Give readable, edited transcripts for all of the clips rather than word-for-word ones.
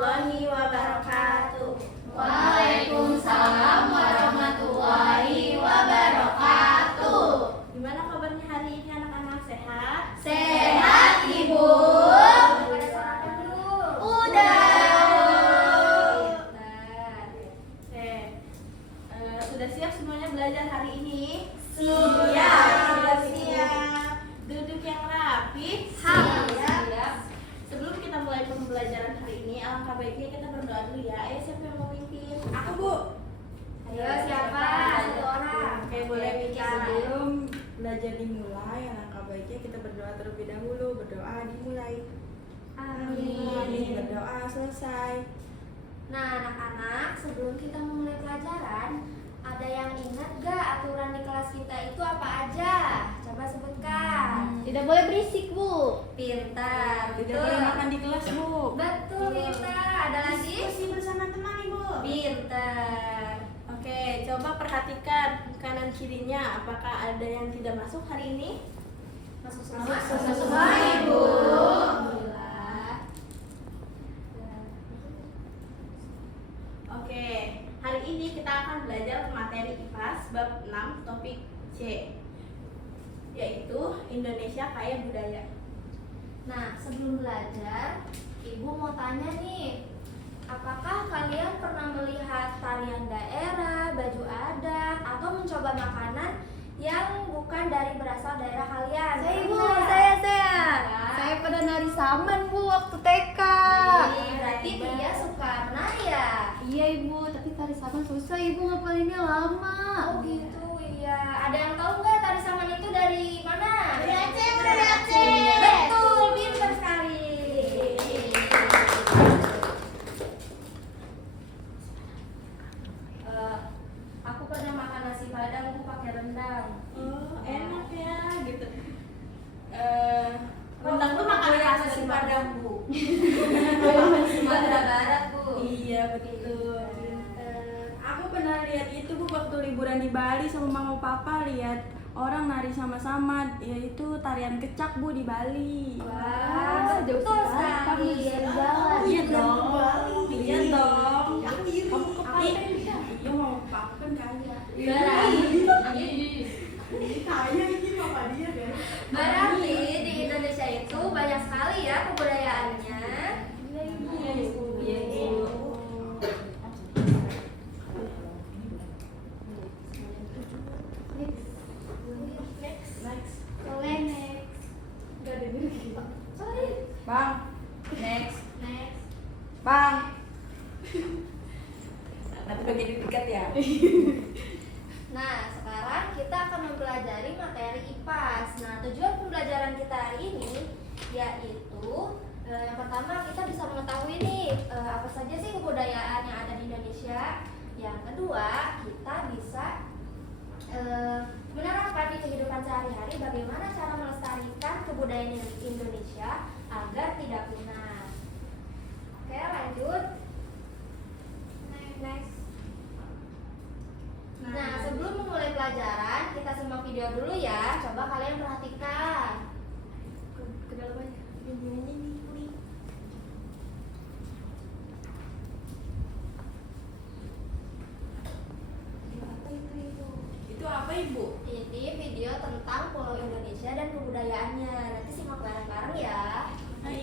warahmatullahi wabarakatuh. Waalaikumsalam warahmatullahi wabarakatuh. Gimana kabarnya hari ini anak-anak, sehat? Sehat, Ibu. Udah sarapan belum? Udah. Oke. Sudah siap semuanya belajar hari ini? Siap. Sudah siap. Duduk yang rapi. Siap. Sebelum kita mulai pembelajaran hari ini, alangkah baiknya kita berdoa dulu ya. Ayo, siapa yang mau mimpin? Aku, Bu. Ayo, siapa? Satu orang. Oke, boleh minta. Sebelum belajar dimulai, alangkah baiknya kita berdoa terlebih dahulu. Berdoa dimulai. Amin. Berdoa selesai. Nah, anak-anak, sebelum kita memulai pelajaran, ada yang ingat gak aturan di kelas kita itu apa aja? Coba sebutkan. Tidak boleh berisik, Bu. Pintar. Tidak boleh makan di kelas, Bu. Betul, pintar. Ada lagi? Diskusi bersama teman, Ibu. Pintar. Oke, coba perhatikan kanan kirinya. Apakah ada yang tidak masuk hari ini? Masuk semua. Masuk semua, Ibu. Alhamdulillah. Oke, hari ini kita akan belajar materi IPAS bab 6 topik C, yaitu Indonesia Kaya Budaya. Nah, sebelum belajar, Ibu mau tanya nih, apakah kalian pernah melihat tarian daerah, baju adat, atau mencoba makanan yang bukan dari berasal daerah kalian? Saya, Ibu. Pernah? Saya. Pernah? Saya pada nari saman, Bu, waktu TK. Ih, berarti dia suka menari ya? Iya, Ibu. Tapi tari saman susah, Ibu. Ngapalinnya lama. Oh gitu, iya. Ada yang tahu nggak tari saman itu dari mana? Dari Aceh, Bu, Dari dari Aceh. Betul, pintar sekali. Aku pernah makan nasi padang, aku pakai rendang. Oh, enak ya, gitu. Rendang tuh makanan khas nasi dari padang, mana? Bu. Sumatera Barat, Bu. Iya, betul. Aku pernah lihat itu, Bu, waktu liburan di Bali sama mama papa, lihat orang nari sama-sama, yaitu tarian kecak, Bu, di Bali. Wah, jauh betul sekali. sekali. Kami jalan-jalan. Iya dong. Iya dong. Kamu ke Bali? Iya, mama papa kan kaya. Berarti di Indonesia itu banyak sekali ya kebudayaannya. Iya, Ibu. Next. Gak ada dulu. Bang, next. Next. Bang. Nanti bagian dekat ya. Nah, sekarang kita akan mempelajari materi IPAS. Nah, tujuan pembelajaran kita hari ini yaitu yang pertama kita bisa mengetahui nih apa saja sih kebudayaan yang ada di Indonesia. Yang kedua, kita bisa menerapkan di kehidupan sehari-hari bagaimana cara melestarikan kebudayaan Indonesia agar tidak punah. Oke, lanjut. Next. Nah, sebelum memulai pelajaran, kita simak video dulu ya. Coba kalian perhatikan. Ke dalam aja. Ini. Itu apa, Ibu? Ini video tentang Pulau Indonesia dan kebudayaannya. Nanti simak bareng-bareng ya. Ayo.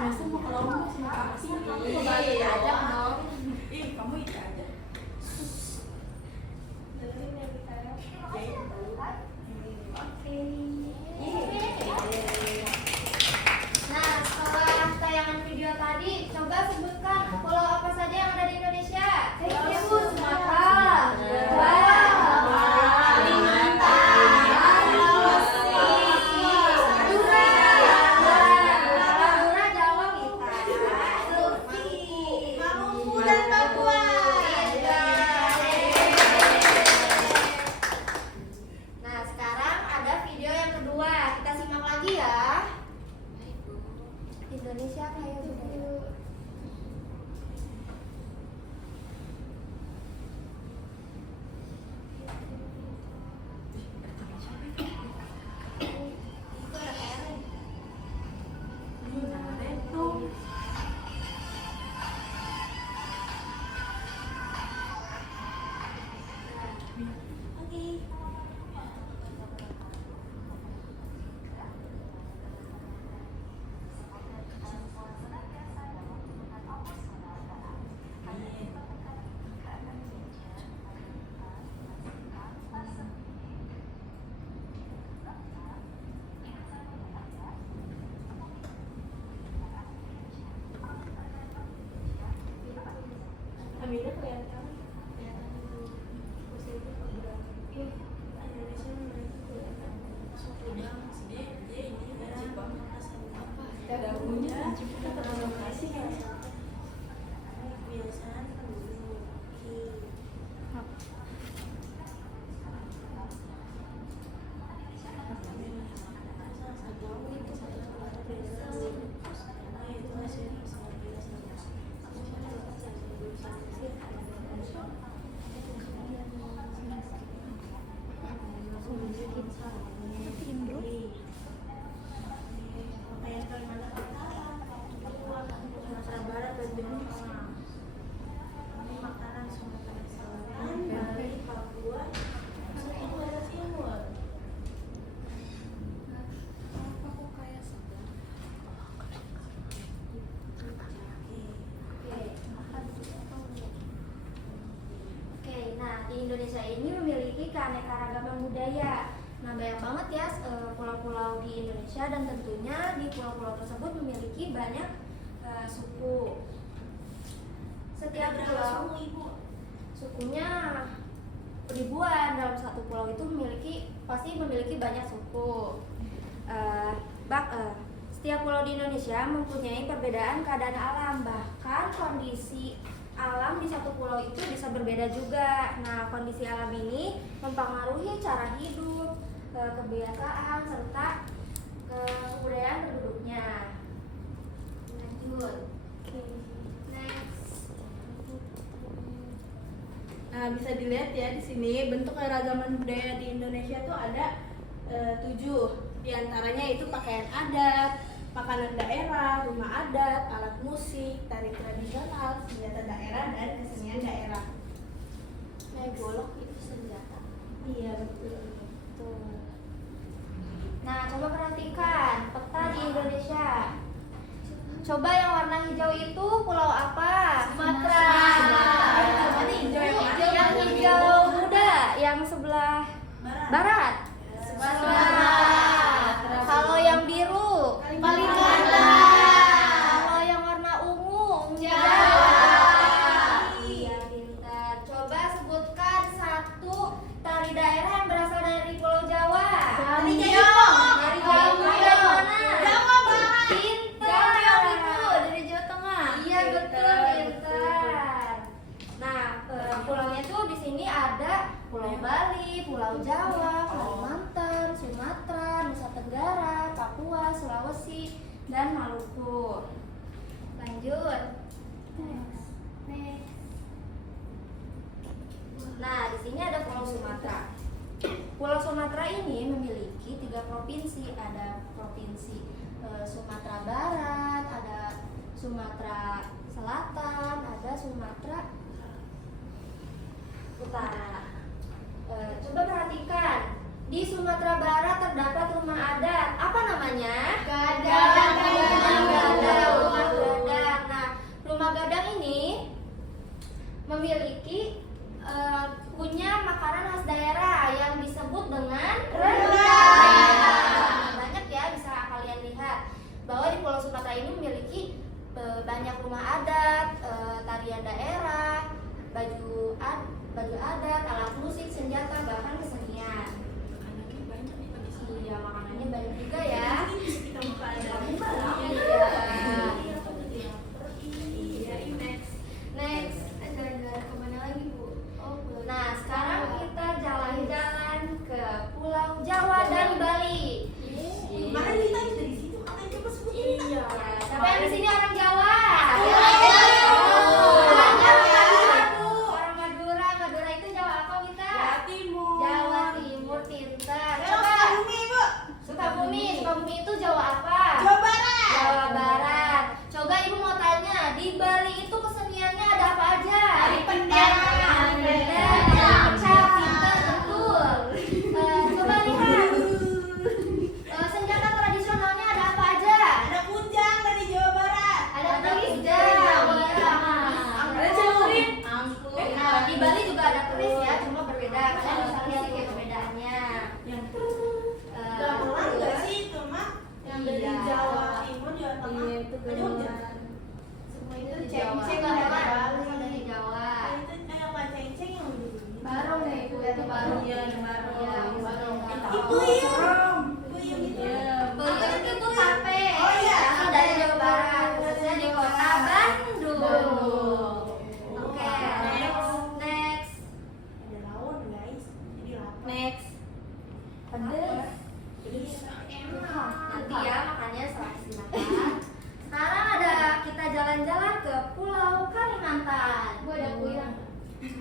semester mau ke lomba sama Papi. Iya, ajak dong. Ih, kamu itu aja. Dengerin ya kita ya. Nah, setelah tayangan video tadi, coba sebutkan pulau apa saja yang ada di Indonesia. Pulau Sumatera, Jawa, Kalimantan, Madura, Jawa kita. Maluku dan Papua. Nah, sekarang ada video yang kedua. Kita simak lagi ya. Indonesia kayak gitu. Aminah kelihatan. Daunnya kita terlalu kasih ya. Kebiasaan pakaian Kalimantan Utara, Papua, Sumatera Barat dan Jawa Tengah. Ini makanan Sumatera Selatan, Bali, Papua, Nusa Tenggara Timur. Oke, nah di Indonesia ini memiliki keanekaragaman budaya. Nah banyak banget ya pulau-pulau di Indonesia dan tentunya di pulau-pulau tersebut memiliki banyak suku. Setiap Berapa pulau suku, Ibu? sukunya ribuan. Dalam satu pulau itu pasti memiliki banyak suku. Setiap pulau di Indonesia mempunyai perbedaan keadaan alam, bahkan kondisi alam di satu pulau itu bisa berbeda juga. Nah, kondisi alam ini mempengaruhi cara hidup, kebiasaan, serta kebudayaan penduduknya. Lanjut. Next. Nah, bisa dilihat ya di sini bentuk keragaman budaya di Indonesia tuh ada 7. Di antaranya itu pakaian adat, makanan daerah, rumah adat, alat musik, tari tradisional, senjata daerah, dan kesenian daerah. Golok itu senjata. Iya, betul. Tuh. Nah, coba perhatikan peta di Indonesia. Coba yang warna hijau itu pulau apa? Sumatera. Mana hijau yang mana? Yang hijau muda, yang sebelah barat. Sumatera. Kalau yang biru, Kalimantan. kalau yang warna ungu, Jawa. Iya, pintar. Coba sebutkan satu tari daerah yang berasal dari Pulau Jawa. Tari Jepang. Tari Jepang dari mana? Jawa Barat. Pintar. Dari Jawa Tengah. Iya betul, pintar. Nah, pulaunya tuh di sini ada Pulau Bali, Pulau Jawa, Kalimantan, Sumatera, Nusa Tenggara, Papua, Sulawesi, dan Maluku. Lanjut. Next. Nah, di sini ada Pulau Sumatera. Pulau Sumatera ini memiliki 3 provinsi. Ada provinsi Sumatera Barat, ada Sumatera Selatan, ada Sumatera Utara. Coba perhatikan, di Sumatera Barat terdapat rumah adat. Apa namanya? Gadang. Gadang. Puyuh itu kafe. Oh, iya. Berasal dari Jawa Barat, khususnya di kota Bandung. Oke, next. Ada lawan guys, jadi lapar. Next. Pedes. Nanti ya makannya setelah makan. Sekarang ada kita jalan-jalan ke Pulau Kalimantan. Bu ada kuyang.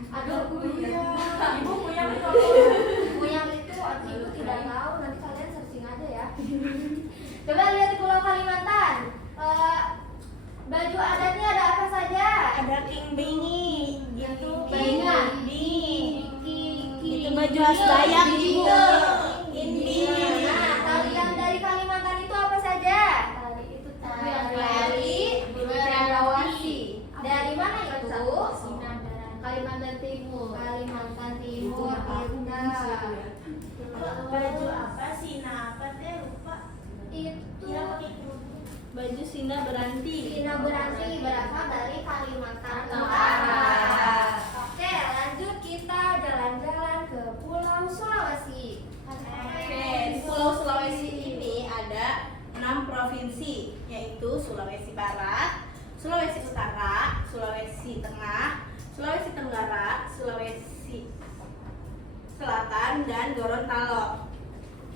Aduh, kuyang. Ibu kuyang itu Kuyang itu ibu tidak tahu, nanti kalian searching aja ya. Coba lihat di Pulau Kalimantan. Baju adatnya ada apa saja? Ada king bingi, gitu. Binga. Itu baju khas Dayak ibu. Nah, tarian dari Kalimantan itu apa saja? Tari itu Tari Cendrawasih. Dari mana itu? Kalimantan Timur. Kalimantan Timur, Indah. Baju apa sih? Nah, apa teh lupa. Itu Baju Sina Beranti. Sina Beranti berasal dari Kalimantan Utara. Utara. Oke, lanjut kita jalan-jalan ke Pulau Sulawesi. Oke, di Pulau Sulawesi ini ada 6 provinsi, yaitu Sulawesi Barat, Sulawesi Utara, Sulawesi Tengah, Sulawesi Tenggara, Sulawesi Selatan, dan Gorontalo.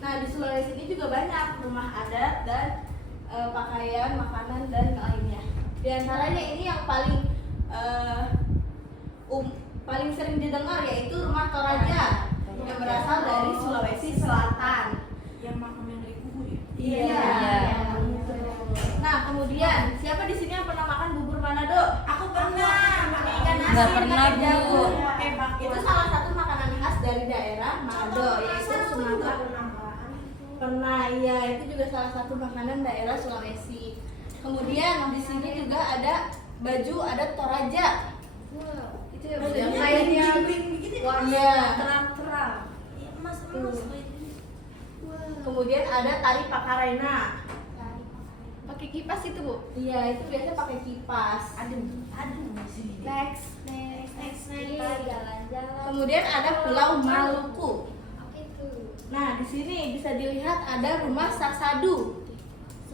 Nah, di Sulawesi ini juga banyak rumah adat dan pakaian, makanan, dan lainnya. Di antaranya ini yang paling sering didengar yaitu rumah Toraja yang berasal dari Sulawesi Selatan. yang makam yang dari kubur ya. Iya. Nah, kemudian siapa di sini yang pernah makan bubur Manado? Aku pernah pakai ikan asin. Nggak pernah, pakai Bu. jagung. Pakai bakwan. Itu salah satu makanan khas dari daerah Manado, yaitu Sumatera. Pernah, iya, itu juga salah satu makanan daerah Sulawesi. Kemudian di sini juga ada baju adat Toraja. Itu ya, Bajunya kayaknya Iya. terang-terang. Kemudian ada tari Pakarena. Pakai kipas itu, Bu. Iya, itu biasanya pakai kipas. Next. Kita jalan-jalan. Kemudian ada Pulau Maluku. Apa itu? Nah, di sini bisa dilihat ada rumah sasadu.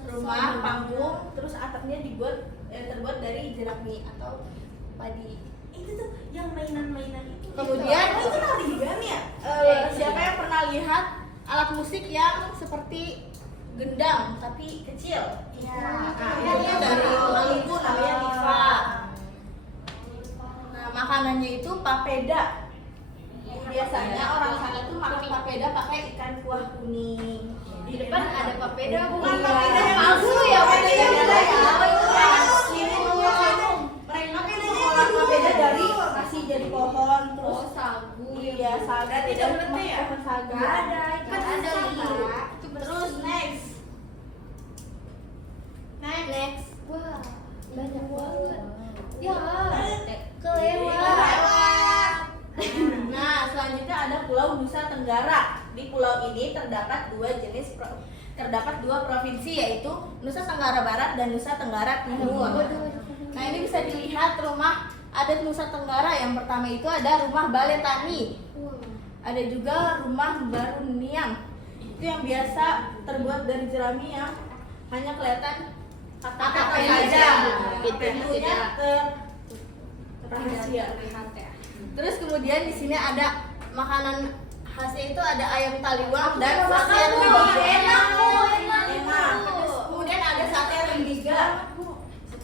Rumah panggung, terus atapnya terbuat dari jerami atau padi. Itu tuh yang mainan-mainan itu. Kemudian itu naligan ya? siapa yang pernah lihat alat musik yang seperti gendang tapi kecil? Iya. Nah, itu dari Maluku namanya Liva. Nah, makanannya itu papeda. Biasanya orang sana tuh makan papeda pakai ikan kuah kuning. Di depan ada papeda, Bu. Bukan Iya. papeda yang Palsu ya, papeda papeda ya. Oh, itu kan mereka mengolah papeda dari kasih jadi pohon terus Sagu. iya sagu Berarti dan dompetnya ya? pohon sagu. Nggak ada, itu Kan ada ada Li. terus next Next. Wah, banyak banget. Ya, kelewat. nah selanjutnya ada Pulau Nusa Tenggara. Di pulau ini terdapat dua provinsi, yaitu Nusa Tenggara Barat dan Nusa Tenggara Timur. Nah, ini bisa dilihat rumah adat Nusa Tenggara. Yang pertama itu ada rumah Baletani. Ada juga rumah Baruniang. Itu yang biasa terbuat dari jerami yang hanya kelihatan kata-kata saja. Pintunya rahasia. Terus kemudian di sini ada makanan khasnya itu ada ayam taliwang dan sate rembiga. Enak, Bu. Enak. Kemudian ada sate rembiga.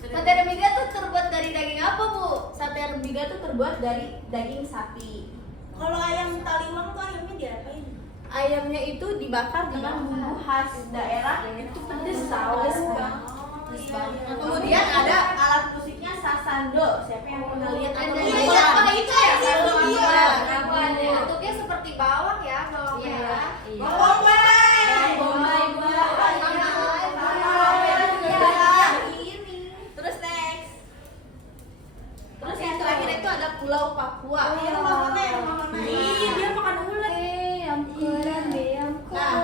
Sate rembiga tuh terbuat dari daging apa, Bu? Sate rembiga tuh terbuat dari daging sapi. Kalau ayam taliwang tuh ayamnya diapain? Ayamnya itu dibakar dengan bumbu khas daerah, itu pedes saus. Kemudian ada alat musiknya sasando. Siapa yang pernah lihat atau Iya, pernah? apa itu ya? Iya. Bentuknya seperti bawang ya, bawang merah. Bawang merah. Bombay buah. Bawang merah juga ada. Ini. Terus next. Terus yang terakhir itu ada Pulau Papua. Iya, rumah mana ya? Rumah mana? Iya, dia makan ulat. Keren deh, Nah,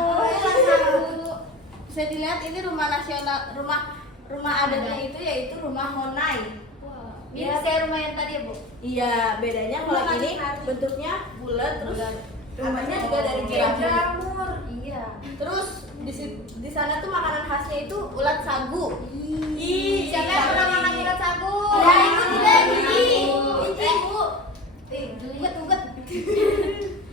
bisa dilihat ini rumah nasional, rumah adatnya itu yaitu rumah Honai. Ini kayak rumah yang tadi ya, Bu? Iya, bedanya kalau ini bentuknya bulat terus rumahnya juga dari jerami. di sana tuh makanan khasnya itu ulat sagu. Siapa yang pernah makan ulat sagu? Ya, itu tidak Ini Ibu. uget.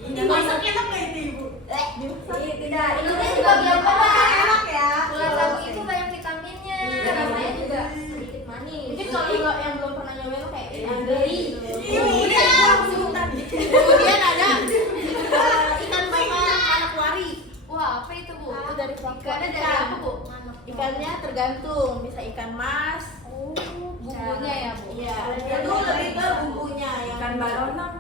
Ini masak enak nggak itu ibu? Tidak, itu juga biar Enak ya. ulat sagu itu banyak vitaminnya, rasanya juga sedikit manis. Mungkin kalau yang belum pernah nyobain tuh kayak ikan Beli. Iya, langsung tadi. Kemudian ada ikan bakar anak wari. Wah, apa itu bu? Itu dari Papua. Ikannya dari apa bu? Ikannya tergantung, bisa ikan mas. Oh, bumbunya ya bu? Iya, itu lebih ke bumbunya yang Ikan baronang.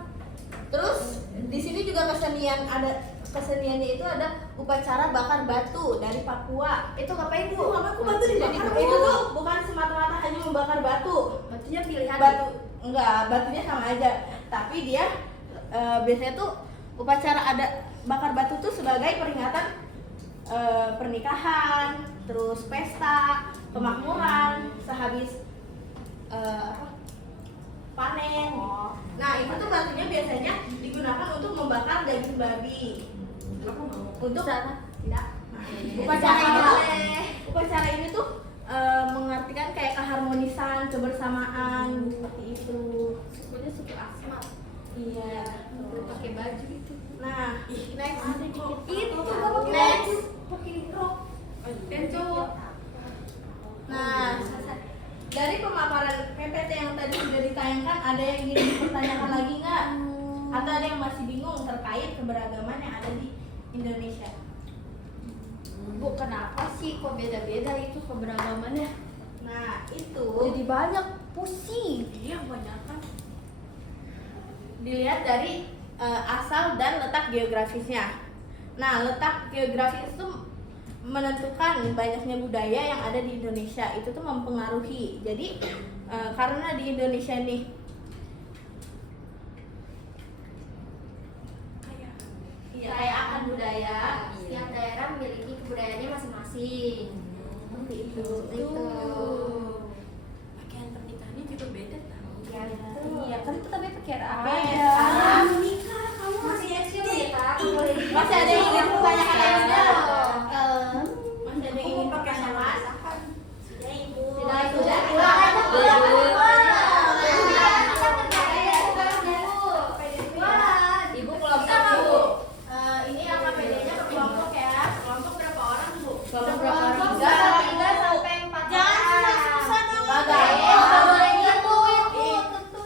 Terus di sini juga keseniannya itu ada upacara bakar batu dari Papua. Itu ngapain Ibu, bu? apa aku batu dibakar? Itu tuh bukan semata-mata hanya membakar batu. Batunya pilihan. Batunya sama aja. Tapi dia biasanya tuh upacara ada bakar batu tuh sebagai peringatan pernikahan, terus pesta, pemakmuran, sehabis panen. Nah itu tuh batunya biasanya digunakan untuk membakar daging babi. Untuk tidak. Upacara ini tuh mengartikan kayak keharmonisan, kebersamaan seperti itu. Sukunya suku Asmat. Iya. Pakai baju itu. Nah, next. Itu gak pakai Next. baju. Pakai rok. Dan cowok. Nah, dari pemaparan PPT yang tadi sudah ditayangkan, ada yang ingin dipertanyakan lagi nggak? Atau ada yang masih bingung terkait keberagaman yang ada di Indonesia? Bu, kenapa sih kok beda-beda itu keberagamannya? Nah, itu Jadi banyak, pusing. Iya, kebanyakan. dilihat dari asal dan letak geografisnya. Nah, letak geografis itu menentukan banyaknya budaya yang ada di Indonesia. Itu tuh mempengaruhi. Jadi karena di Indonesia nih Kaya akan budaya, setiap daerah memiliki kebudayaannya masing-masing. seperti itu. Pakaian pernikahannya juga beda tau. Ya, itu. Iya, kan itu tapi pakai apa? Kamu nikah, kamu masih kecil ya, Kak. Masih ada yang ingin bertanyakan lagi nggak? Masih ada yang Ibu ingin pakai bertanya? masakan. Sudah ibu. Tidak, itu sudah. Ibu kelompok Bu. Ini AKPD-nya per kelompok ya. Kelompok berapa orang Bu? Kelompok berapa orang? 3 sampai 4 Jangan susah-susah dong. Nggak boleh gitu itu.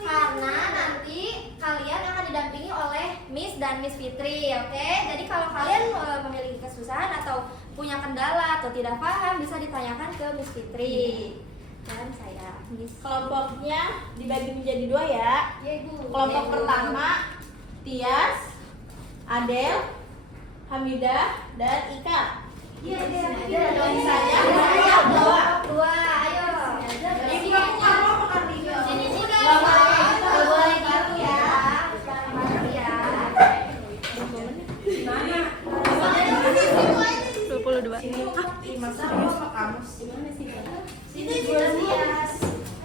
Karena nanti kalian akan didampingi oleh Miss dan Miss Fitri, oke? Jadi kalau kalian memiliki kesusahan atau punya kendala atau tidak paham bisa ditanyakan ke Miss Fitri dan saya Miss. Kelompoknya dibagi menjadi 2 ya. Ya ibu. Kelompok pertama Tias, Adel, Hamidah, dan Ika. Iya, Dan saya dua. Ayo. Ibu aku nggak mau makan tiga. Sini sini. Nggak boleh. Nggak boleh gitu ya. Bareng-bareng ya. Mana? 22. Masa aku sama kamu sih? Sini Tias.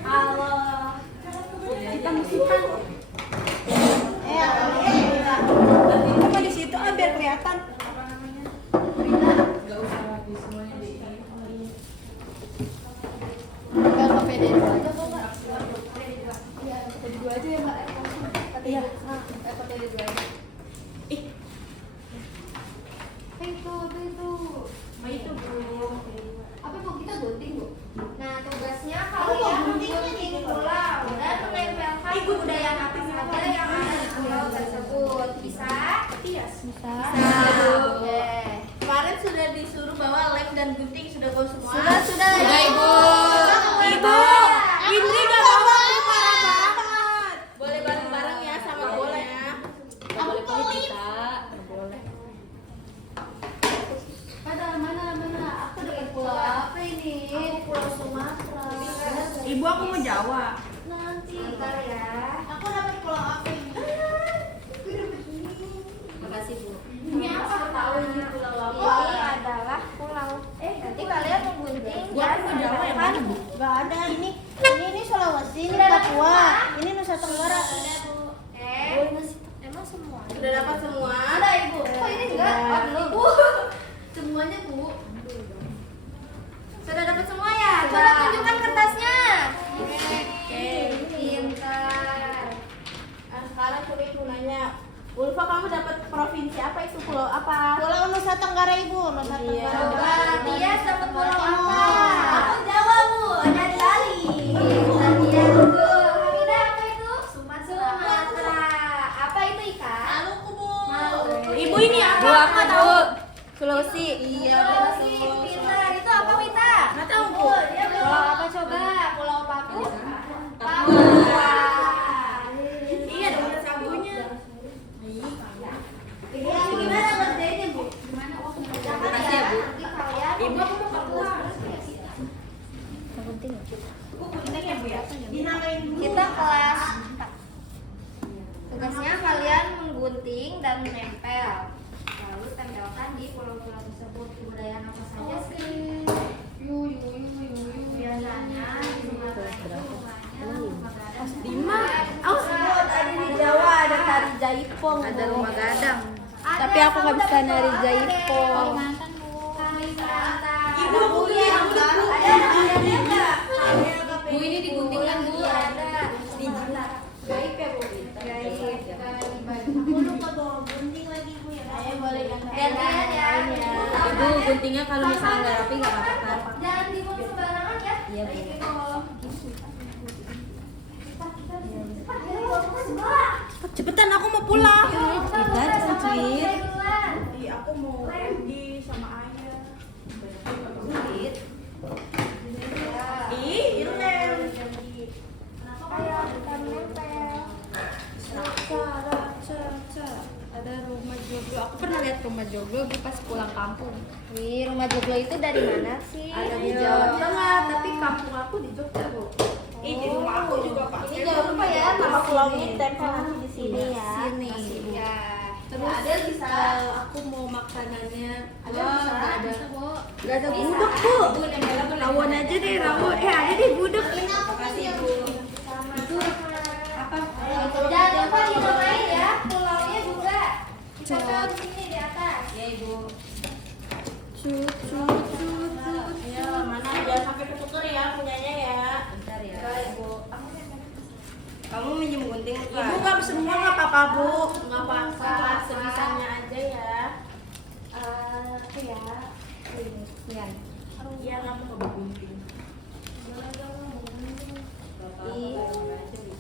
Halo. Kita musikan. Apa di situ biar kelihatan. Enggak KPD dua aja kok Mbak. Iya, KPD dua aja ya Mbak. Iya. KPD dua aja. Apa itu? Apa Bu, kita gunting Bu? Nah, tugasnya kalian gunting pulau dan menempelkan budaya apa saja yang ada di pulau tersebut. Bisa? Bisa. Boleh. Kemarin sudah disuruh bawa lem dan gunting, sudah bawa semua? Sudah. Ibu. Ibu. Indri gak bawa, parah banget. Boleh bareng-bareng ya sama bolanya. Boleh kita. Mana? Aku dapat pulau apa ini? Pulau Sumatera. Ibu aku mau Jawa. Nanti ntar ya. Aku dapat pulau apa ini? Makasih Bu. Ini apa? Tahu ini pulau apa? Ini adalah pulau. Nanti kalian menggunting dan menempelkan. Gak ada ini Sulawesi, ini Sudah dapat Papua, semua? ini Nusa Tenggara. Emang semua? Sudah dapat semua? Ada Ibu. Kok ini enggak? Oh, belum. Semuanya Bu. Tenggara Ibu, Nusa Iya. Tenggara. Coba dia dapat pulau apa? Aku Jawa Bu, ada di Bali. Dia betul. Hamidah apa itu? Sumatera. Apa itu ikan? Maluku Bu. Maluku. Ibu ini apa? Bu, aku tahu. Sulawesi. Iya. Sulawesi, pintar. Itu apa Wita? Nggak tahu Bu. Dia pulau apa coba? Pulau Papu? Papua. Iya, ada sabunya. Iya, gimana ngerjainnya Bu? Gimana? Makasih ya, Bu. Nanti kalian. Ibu aku mau keluar. Bu, gunting ya Bu ya? Dinamain dulu. Kita kelas 4. Tugasnya kalian menggunting dan menempel. Lalu tempelkan di pulau-pulau tersebut. Kebudayaan apa saja sih? Biasanya di Sumatera itu rumahnya rumah gadang. Di mana? Oh, tadi di Jawa ada tari jaipong. Ada rumah gadang. Ada, Tapi aku nggak kamu bisa dapat nari apa jaipong. deh? Kalimantan. Ibu, aku beli yang Ada enggak? Bu, ini diguntingkan, Bu. Ada. Gaib ya Bu? Gaib. Aku lupa bawa gunting lagi Bu ya. Ayo boleh Gantian ya. Ibu, guntingnya kalau misalnya nggak rapi nggak apa-apa kan? Jangan dibuang sembarangan ya. Iya, Bu. Baik, Bu. Cepat, cepat. Cepetan aku mau pulang. Cepetan, Cuit. Iya, aku mau mandi sama ayah. Ih, Irlem. Ayo, kita menempel. Ada rumah joglo. Aku pernah lihat rumah joglo Bu pas pulang kampung. Wih, rumah joglo itu dari mana sih? Ada di Ayo. Jawa Tengah, tapi kampung aku di Jogja, Bu. Ih, di rumah aku juga Pak. Ini jangan lupa ya, nama pulaunya ditempel nanti di sini ya. Sini. Ya. Terus Ada bisa. aku mau makanannya. Ada Wah, bisa. nggak ada. Nggak ada Bisa. budek, Bu. Rawon aja deh, rawon. Ada deh budek. Makasih Bu. Apa? Jangan lupa dinamain ya, pulaunya juga. Kita taruh di sini di atas. Ya Ibu. Cut, cut, cut, cut. Ayo, mana jangan sampai ketuker ya punyanya ya. Bentar ya. Baik Bu. Kamu minjem gunting Ibu apa? nggak semua nggak apa-apa Bu. Nggak apa-apa, sebisanya aja ya. Aku ya. Ini. Yan. Iya nggak mau gunting. Ih.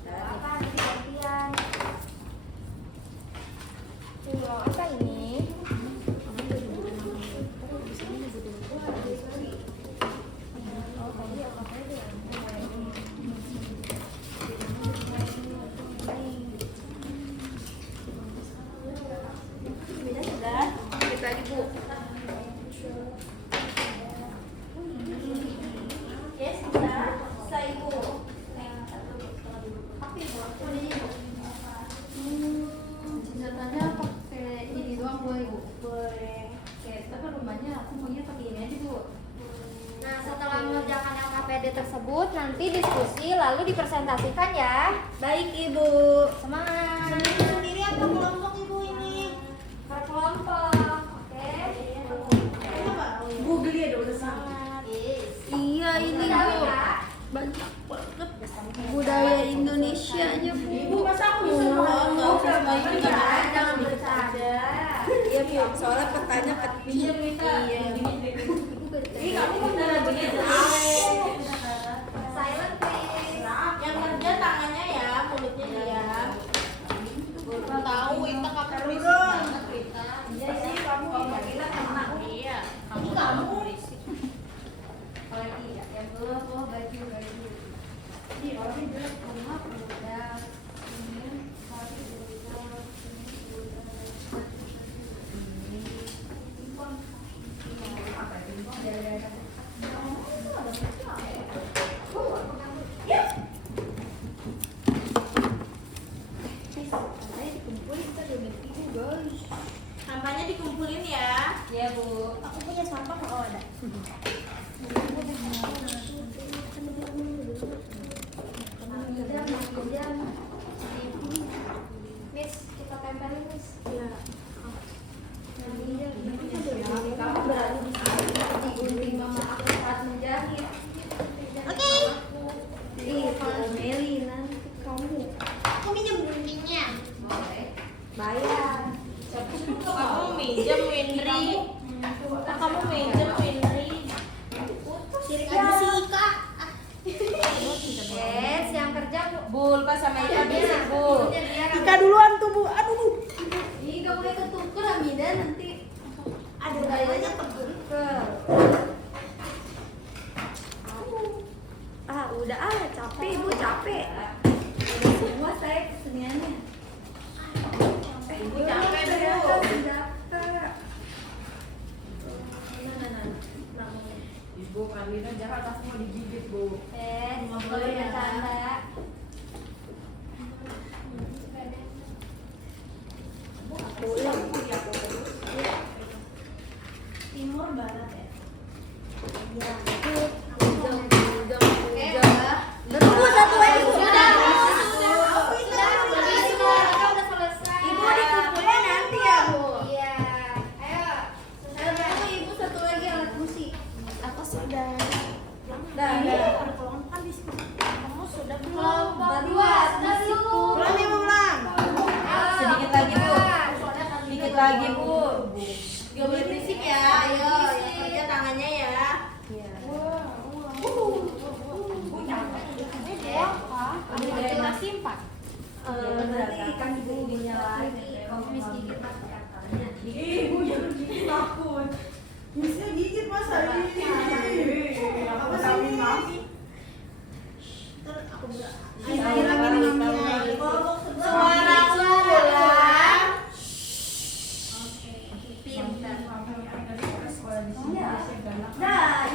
Apa gantian? Pulau apa ini? Sudah. Kita lagi, Bu. Yes, bisa. Bisa Ibu. Senjatanya pakai ini doang Bu Ibu. Boleh. Oke, tapi rumahnya aku maunya pakai ini aja Bu. Nah, setelah mengerjakan LKPD tersebut, nanti diskusi lalu dipresentasikan ya. Baik Ibu. Semangat. Sendiri apa kelompok Ibu ini? Per kelompok. Oke. Bu geli ada udah sama. Iya, ini Udah, Bu. ya? Banyak banget budaya Indonesianya, Bu. Ibu masa aku bisa ngomong? Nggak usah semuanya juga ada, jangan bercanda. Iya, Bu. Soalnya petanya kecil. Iya. Ih, kamu beneran begitu. Silent please. Yang kerja tangannya ya, mulutnya diam. Nggak tahu, Wita kamu berisik banget, Wita. Iya sih, kamu Kalau kita kena, iya. Kamu berisik. Apalagi ya, yang belum baju. Ih, orangnya jelek. Rumah udah. Ini hari udah. Sampahnya dikumpulin ya. Iya, Bu. Aku punya sampah, oh ada. Miss, kita tempelin Miss. Iya. Kamu berani digunting mama aku saat menjahit. Oke. Ih, kalau Meli nanti kamu Aku minjem guntingnya. boleh bayar. Kamu minjem Windri. Bayarnya tebel. Udah capek ibu, capek. Udah semua saya keseniannya. Ibu capek deh, Bu. Ibu Karlina jahat semua digigit, Bu. Nggak boleh bercanda ya. Timur barat ya. Tunggu satu lagi. Sudah selesai. Ibu dikumpulnya nanti ya, Bu. Iya. Ayo. Ibu, Ibu satu lagi alat musik. Aku sudah. Kan di sini. Kamu sudah Kelompok 2 sudah belum? Pulang ya, Bu, pulang. Sedikit lagi, Bu. Sedikit lagi, Bu. Gak boleh berisik ya. Ayo, yang kerja tangannya ya. Nanti kan ibu-ibunya lagi. Miss Gigi pasti akan. Ibu jangan gigit takut. Bisa gigit masa ini. Apa sih? Suara ulang. Pintar. Nah,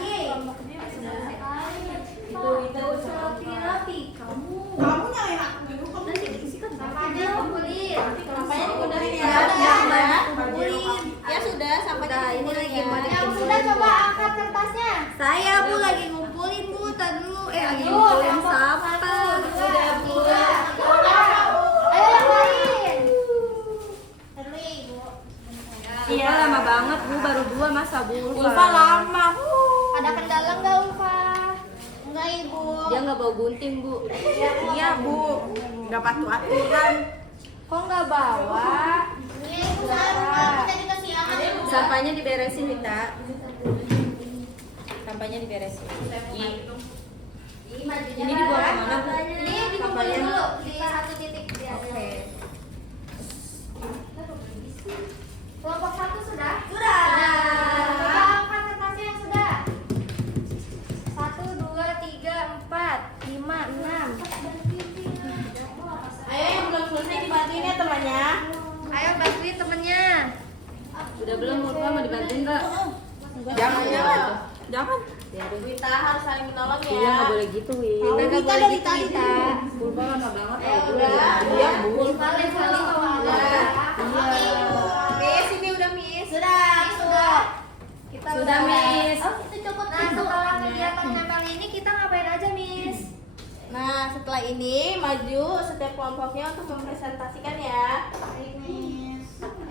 Itu rapi-rapi kamu. kamu nyalain aku dulu. Kamu Sampahnya kumpulin. Sampahnya dikundarin ya. Ya sudah, sampahnya Udah, ini dikumpulin lagi ya. mau Yang sudah coba angkat kertasnya. Saya Bu lagi ngumpulin Bu, tadi dulu lagi Ayo, ngumpulin kelompok sampah. 1, 2, 3. Ayo yang lain. Terli, Ibu. Iya lama banget Bu, baru 2 masa Bu. Ulfa lama. Ada kendala nggak, Ulfa? Enggak, Ibu. Dia nggak bawa gunting Bu. Iya, Bu. Nggak patuh aturan. Kok nggak bawa? Ini Ibu salah. Kita juga siangan. Sampahnya diberesin Vita. Sampahnya diberesin. Ini dibuang kemana Bu? Ini dikumpulin dulu di satu titik. Oke. Kelompok 1 sudah? Sudah. Coba angkat kertasnya yang sudah. 1, 2, 3, 4, 5, 6. Ayo yang belum selesai dibantuin ya temannya. Ayo bantuin temennya. Udah belum Ulfa mau dibantuin nggak? Jangan, jangan. Jangan. Wita harus saling menolong ya. Iya nggak boleh gitu Win. Kita Nggak dari boleh gitu tadi. Wita. Ulfa lama banget. Ayo udah. Iya, Bu. Saling saling Udah. Miss, ini udah Miss. Sudah. Kita Sudah Miss. Itu cukup. Nah, setelah kegiatan nempel ini kita ngapain aja, Miss? Nah, setelah ini maju setiap kelompoknya untuk mempresentasikan ya.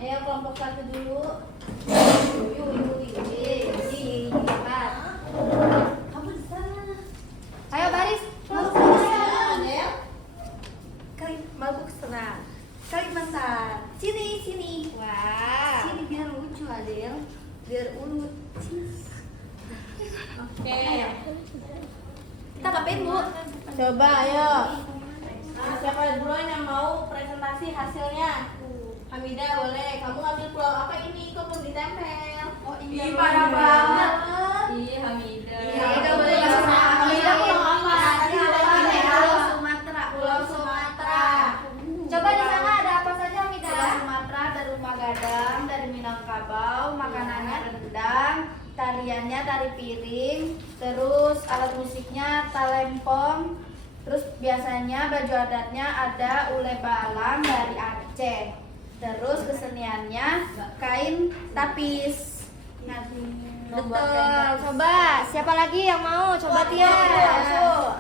Ayo kelompok 1 dulu. Kamu di sana. Ayo baris. Bagusra, Kalimantan. Sini. Wah. Sini biar lucu Adel. Biar urut. Oke. Kita ngapain Bu? Coba ayo. Nah, siapa duluan yang mau presentasi hasilnya? Hamidah boleh. Kamu ngambil pulau apa ini? Kok belum ditempel? Oh Ih, parah banget. Iya Hamidah. Iya, udah boleh. Hamidah pulau apa? Tadi ada Pulau Hamidah. Sumatera. Pulau Sumatera. Coba di sana ada apa saja, Mida? Pulau Sumatera ada rumah gadang dari Minangkabau, makanannya rendang, tariannya tari piring, terus alat musiknya talempong, terus biasanya baju adatnya ada ule balang dari Aceh, terus keseniannya kain tapis. Betul. Coba siapa lagi yang mau? Coba Tia.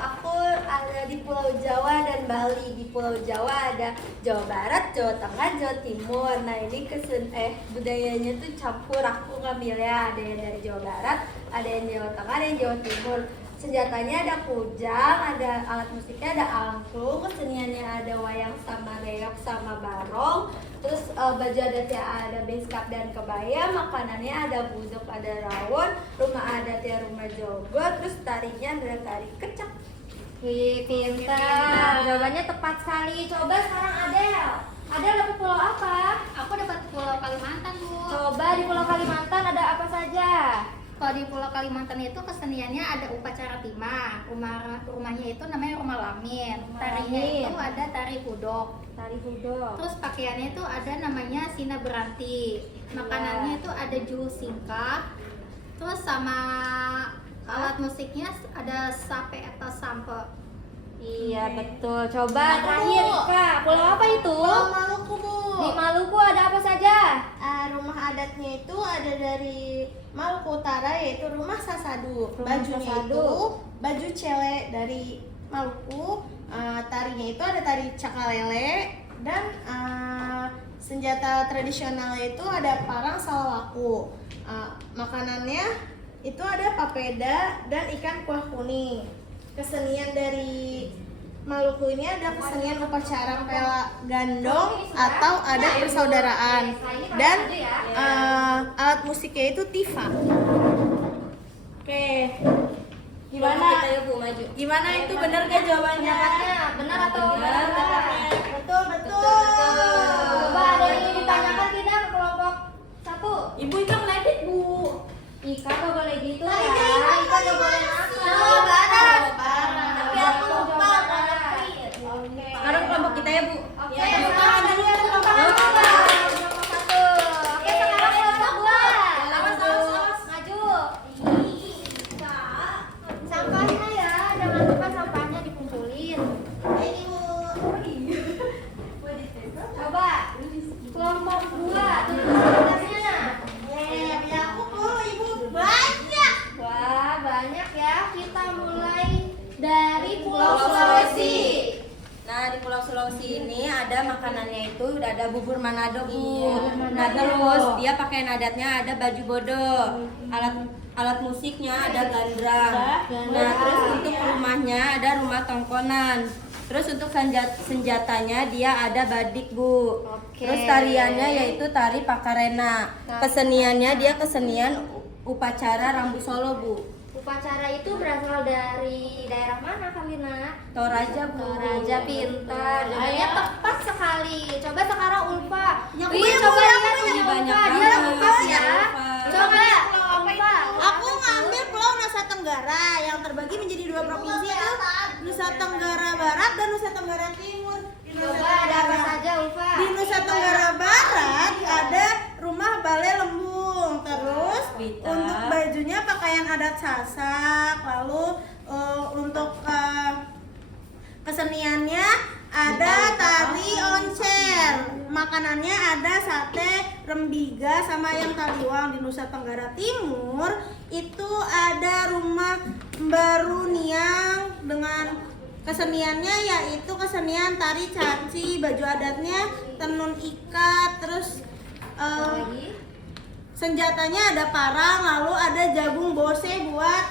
Aku ada di Pulau Jawa dan Bali. Di Pulau Jawa ada Jawa Barat, Jawa Tengah, Jawa Timur. Nah ini budayanya tuh campur. Aku ngambilnya ada yang dari Jawa Barat, ada yang Jawa Tengah, ada yang Jawa Timur. Senjatanya ada kujang, ada alat musiknya ada angklung, keseniannya ada wayang sama reok sama barong. Terus baju adatnya ada beskap dan kebaya, makanannya ada budok, ada rawon, rumah adatnya rumah jogo, terus tarinya ada tari kecak. Wih, pintar. Jawabannya tepat sekali. Coba sekarang Adel. Ada dapat pulau apa? Aku dapat Pulau Kalimantan, Bu. Coba di Pulau Kalimantan ada apa saja? Kalau di Pulau Kalimantan itu keseniannya ada upacara timah. Rumahnya itu namanya rumah lamin. Tarinya lamin. itu ada tari hudok. Tari hudok. Terus pakaiannya itu ada namanya sina beranti. Makanannya itu ada jus singkap. Terus sama alat musiknya ada sape atau sampe. Iya betul. Coba terakhir Ika, pulau apa itu? Pulau Maluku, Bu. Di Maluku ada apa saja? Rumah adatnya itu ada dari Maluku Utara, yaitu rumah Sasadu. Rumah Bajunya Sasadu. itu baju cewek dari Maluku. Tarinya itu ada tari cakalele, dan senjata tradisionalnya itu ada parang salawaku. Makanannya itu ada papeda dan ikan kuah kuning. Kesenian dari Maluku ini ada kesenian upacara pela gandong atau adat persaudaraan, dan alat musiknya itu tifa. Oke, gimana? Gimana itu benar gak jawabannya? Pendapatnya benar atau Benar, salah? betul, betul. Coba ada yang ingin ditanyakan tidak ke kelompok 1? Ibu itu ngeledek, Bu. Ika gak boleh gitu ya. Iya, Ika gak boleh nakal. Tapi aku lupa. Sekarang kelompok kita ya, Bu. Oke, Ya, tepuk tangan dulu ya, tepuk tangan dulu. Kelompok 1. Oke, sekarang kelompok 2. Maju. Sampahnya ya, jangan lupa sampahnya dikumpulin. Ini, Bu. Coba kelompok 2 tulisnya. Ya aku dulu, Ibu. Banyak. Wah, banyak ya. Kita mulai dari Pulau Sulawesi. Nah, di Pulau Sulawesi ini ada makanannya itu udah ada bubur Manado, Bu. Iya, Nah, Manado. terus dia pakaian adatnya ada baju bodo. Alat musiknya ada gandra. Nah, terus untuk rumahnya ada rumah tongkonan. Terus untuk senjatanya dia ada badik, Bu. Oke. Terus tariannya yaitu tari Pakarena. Keseniannya dia kesenian upacara Rambu Solo, Bu. Upacara itu berasal dari daerah mana, Kalina? Toraja, Bu. Toraja, pintar. Jawabannya tepat sekali. Coba sekarang Ulfa. Ya, Wih, punya, coba Bu, lihat punya. punya Banyak Ulfa. Dia banget. lengkap ya. Ulfa. Coba Ulfa. Aku ngambil Pulau Nusa Tenggara yang terbagi menjadi 2 provinsi, itu Nusa Tenggara Barat dan Nusa Tenggara Timur. Di Nusa Coba ada apa Tenggara- saja, Ulfa? Di Nusa Tenggara Barat ada rumah Balai Lembung. Terus Wita. untuk bajunya pakaian adat Sasak. Lalu untuk keseniannya ada tari oncer. Makanannya ada sate, rembiga, sama ayam taliwang. Di Nusa Tenggara Timur itu ada rumah Baru Niang dengan keseniannya yaitu kesenian tari caci. Baju adatnya tenun ikat. Terus Lagi. senjatanya ada parang, lalu ada jagung bose buat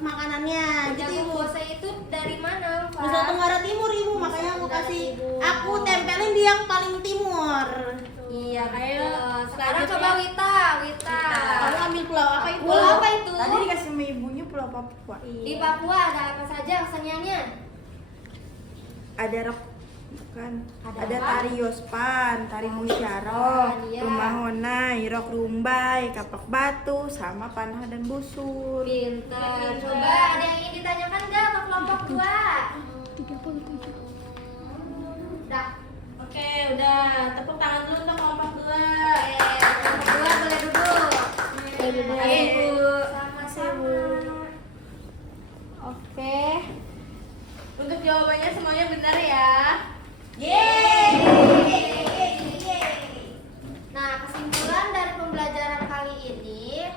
makanannya. Gitu, Jagung Ibu. bose itu dari mana, Ulfa? Nusa Tenggara Timur, Ibu, makanya aku Tenggara kasih, Timur. aku tempelin di yang paling timur. Iya, Ayo, betul. Sekarang coba Wita. Kamu ambil pulau apa itu? Pulau apa itu? Tadi dikasih sama ibunya Pulau Papua. Di Papua ada apa saja keseniannya? Ada rock, bukan? Ada Ada apa? tari Yospan, tari Musyaroh, Iya. rumah honai, rok rumbai, kapak batu, sama panah dan busur. Pintar. Coba ada yang ingin ditanyakan nggak ke kelompok 2? Udah. Oke, udah. Tepuk tangan dulu untuk kelompok 2. Kelompok 2 boleh duduk. Ayo, Ibu. Sama-sama. Oke. Untuk jawabannya semuanya benar ya. Nah, kesimpulan dari pembelajaran kali ini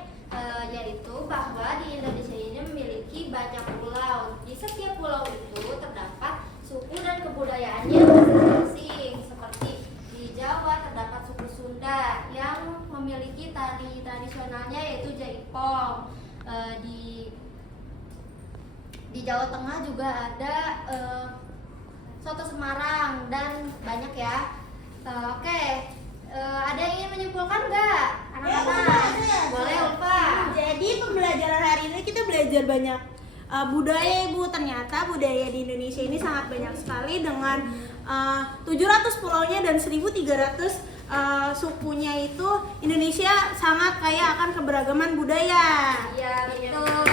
yaitu bahwa di Indonesia ini memiliki banyak pulau. Di setiap pulau itu terdapat suku dan kebudayaannya masing-masing. Seperti di Jawa terdapat suku Sunda yang memiliki tari tradisionalnya yaitu jaipong. Di Jawa Tengah juga ada soto Semarang dan banyak ya. Oke. Ada yang ingin menyimpulkan nggak, anak-anak? ada. Boleh, Ulfa. Jadi pembelajaran hari ini kita belajar banyak budaya Ibu. Ternyata budaya di Indonesia ini sangat banyak sekali dengan 700 pulaunya dan 1.300 sukunya itu. Indonesia sangat kaya akan keberagaman budaya. Iya, betul.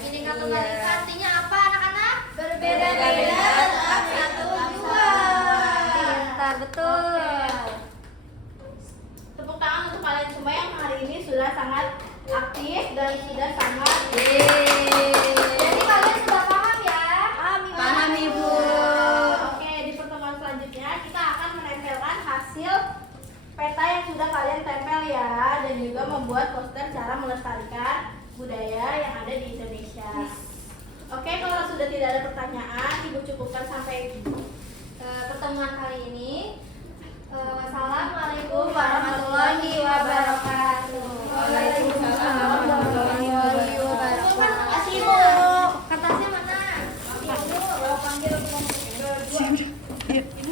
Bineka Tunggal Ika artinya apa, anak-anak? Berbeda-beda tapi satu jua. Pintar, betul. Tepuk tangan untuk kalian semua yang hari ini sudah sangat aktif dan sudah sangat Jadi kalian sudah paham ya? Paham Ibu. Oke, di pertemuan selanjutnya kita akan menempelkan hasil peta yang sudah kalian tempel ya, dan juga membuat poster cara melestarikan budaya yang ada di Indonesia. Oke, kalau sudah tidak ada pertanyaan, Ibu cukupkan sampai Pertemuan kali ini. Wassalam